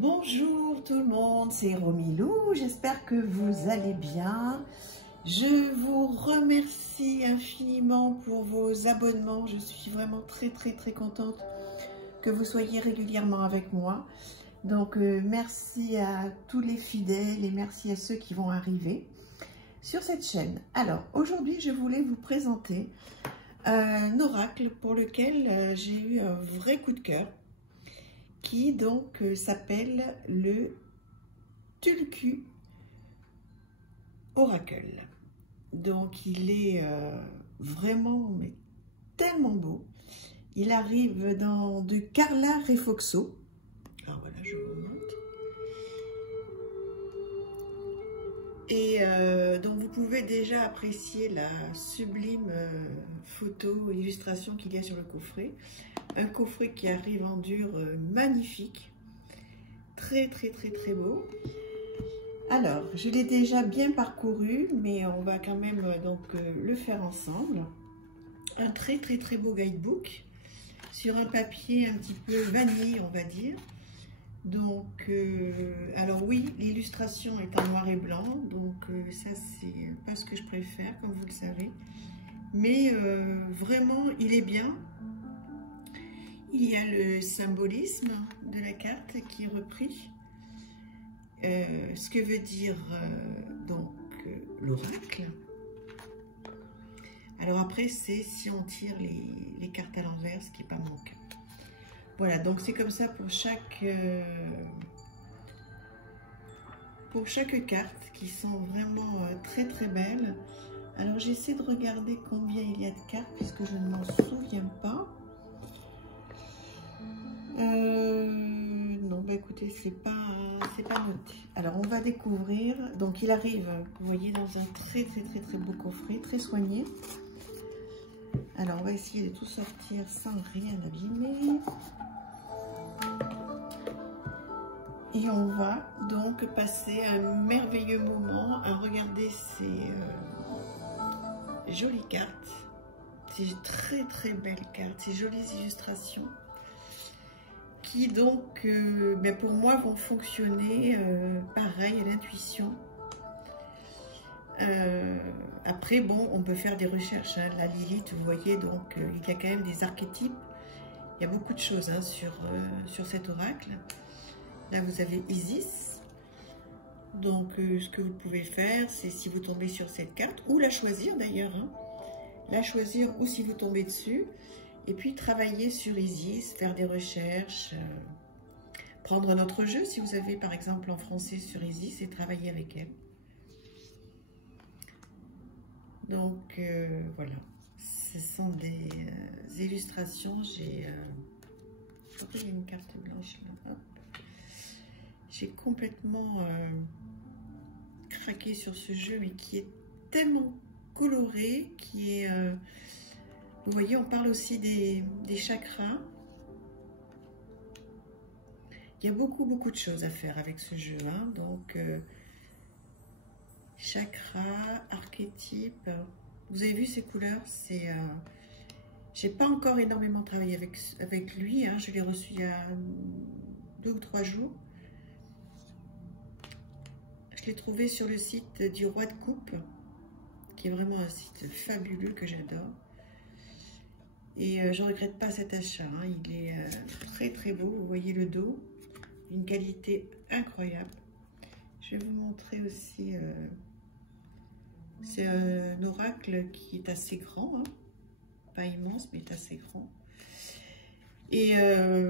Bonjour tout le monde, c'est Romilou, j'espère que vous allez bien. Je vous remercie infiniment pour vos abonnements, je suis vraiment très contente que vous soyez régulièrement avec moi. Donc merci à tous les fidèles et merci à ceux qui vont arriver sur cette chaîne. Alors aujourd'hui je voulais vous présenter un oracle pour lequel j'ai eu un vrai coup de cœur, qui donc s'appelle le Tulku Oracle. Donc il est vraiment mais tellement beau. Il arrive de Carla Refoxo. Alors voilà, je vous montre. Et donc vous pouvez déjà apprécier la sublime photo, illustration qu'il y a sur le coffret. Un coffret qui arrive en dur magnifique, très beau. Alors, je l'ai déjà bien parcouru, mais on va quand même le faire ensemble. Un très beau guidebook sur un papier un petit peu vanille, on va dire. Donc, alors oui, l'illustration est en noir et blanc, donc ça c'est pas ce que je préfère, comme vous le savez. Mais vraiment, il est bien. Il y a le symbolisme de la carte qui est repris. Ce que veut dire l'oracle. Alors après, c'est si on tire les cartes à l'envers, ce qui n'est pas mon cas. Voilà, donc c'est comme ça pour chaque carte, qui sont vraiment très belles. Alors j'essaie de regarder combien il y a de cartes, puisque je ne m'en souviens pas. Non, bah écoutez, c'est pas noté. Alors on va découvrir. Donc il arrive, vous voyez, dans un très beau coffret, très soigné. Alors on va essayer de tout sortir sans rien abîmer. Et on va donc passer un merveilleux moment à regarder ces jolies cartes, ces très belles cartes, ces jolies illustrations, qui donc, pour moi, vont fonctionner pareil à l'intuition. Après, bon, on peut faire des recherches, hein. La Lilith, vous voyez, donc il y a quand même des archétypes. Il y a beaucoup de choses hein, sur cet oracle. Là, vous avez Isis. Donc, ce que vous pouvez faire, c'est si vous tombez sur cette carte, ou la choisir d'ailleurs, hein, la choisir, ou si vous tombez dessus, et puis travailler sur Isis, faire des recherches, prendre notre jeu, si vous avez par exemple en français sur Isis, et travailler avec elle. Donc, voilà, ce sont des illustrations. J'ai il y a une carte blanche là. J'ai complètement craqué sur ce jeu, mais qui est tellement coloré, qui est vous voyez, on parle aussi des chakras. Il y a beaucoup de choses à faire avec ce jeu, hein. Donc chakras, archétypes, vous avez vu ces couleurs, c'est j'ai pas encore énormément travaillé avec lui, hein. Je l'ai reçu il y a 2 ou 3 jours. Je l'ai trouvé sur le site du Roi de Coupe, qui est vraiment un site fabuleux que j'adore. Et je ne regrette pas cet achat, hein. Il est très beau. Vous voyez le dos, une qualité incroyable. Je vais vous montrer aussi, c'est un oracle qui est assez grand, hein. Pas immense, mais est assez grand. Et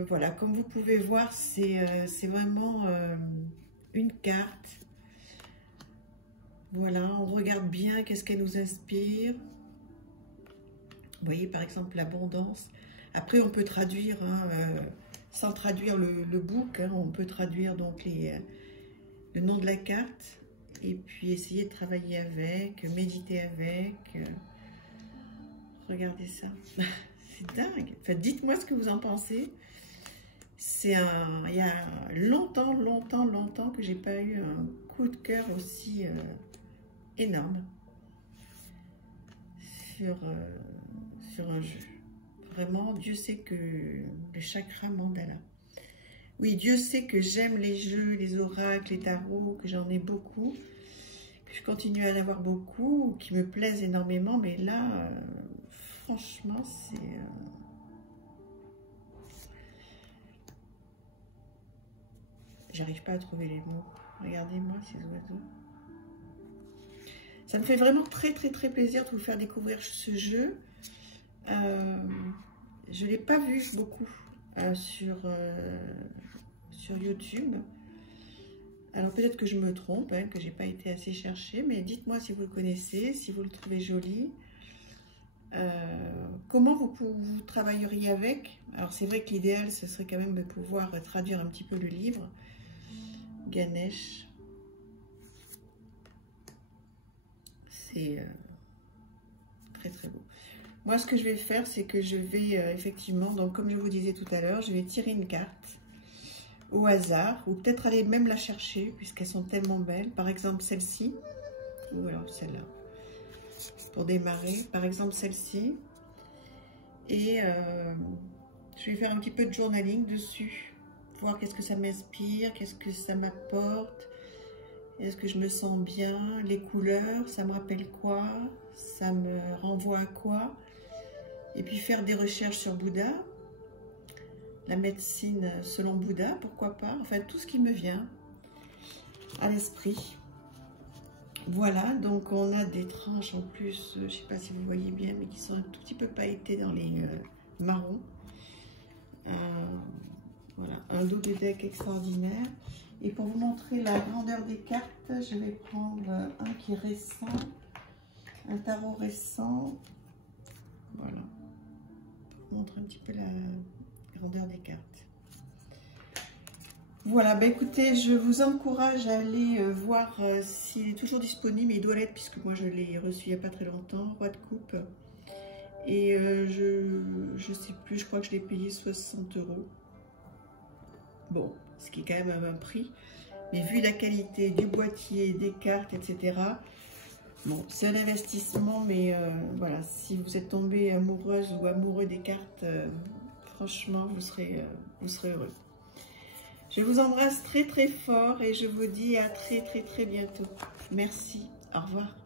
voilà, comme vous pouvez voir, c'est vraiment une carte. Voilà, on regarde bien qu'est-ce qu'elle nous inspire. Vous voyez, par exemple, l'abondance. Après, on peut traduire, hein, sans traduire le book, hein, on peut traduire donc le nom de la carte, et puis essayer de travailler avec, méditer avec. Regardez ça. C'est dingue. Enfin, dites-moi ce que vous en pensez. Il y a longtemps que j'ai pas eu un coup de cœur aussi énorme sur un jeu. Vraiment, Dieu sait que le chakra mandala. Oui, Dieu sait que j'aime les jeux, les oracles, les tarots, que j'en ai beaucoup, que je continue à en avoir beaucoup, qui me plaisent énormément, mais là, franchement, c'est... J'arrive pas à trouver les mots. Regardez-moi ces oiseaux. Ça me fait vraiment très plaisir de vous faire découvrir ce jeu. Je ne l'ai pas vu beaucoup sur YouTube. Alors peut-être que je me trompe, hein, que j'ai pas été assez chercher, mais dites-moi si vous le connaissez, si vous le trouvez joli. Comment vous travailleriez avec? Alors c'est vrai que l'idéal, ce serait quand même de pouvoir traduire un petit peu le livre. Ganesh. C'est très beau. Moi, ce que je vais faire, c'est que je vais effectivement, donc comme je vous disais tout à l'heure, je vais tirer une carte au hasard, ou peut-être aller même la chercher, puisqu'elles sont tellement belles. Par exemple, celle-ci, ou alors celle-là, pour démarrer. Par exemple, celle-ci. Et je vais faire un petit peu de journaling dessus, voir qu'est-ce que ça m'inspire, qu'est-ce que ça m'apporte. Est-ce que je me sens bien? Les couleurs, ça me rappelle quoi? Ça me renvoie à quoi? Et puis faire des recherches sur Bouddha, la médecine selon Bouddha, pourquoi pas? Enfin, tout ce qui me vient à l'esprit. Voilà, donc on a des tranches en plus, je ne sais pas si vous voyez bien, mais qui sont un tout petit peu pailletées dans les marrons. Voilà, un dos de deck extraordinaire. Et pour vous montrer la grandeur des cartes, je vais prendre un qui est récent, un tarot récent. Voilà, pour vous montrer un petit peu la grandeur des cartes. Voilà, bah écoutez, je vous encourage à aller voir s'il est toujours disponible. Il doit l'être puisque moi je l'ai reçu il n'y a pas très longtemps, Roi de Coupe. Et je sais plus, je crois que je l'ai payé 60 €. Bon, ce qui est quand même un prix, mais vu la qualité du boîtier, des cartes, etc., bon, c'est un investissement, mais voilà, si vous êtes tombé amoureuse ou amoureux des cartes, franchement, vous serez heureux. Je vous embrasse très fort et je vous dis à très bientôt. Merci, au revoir.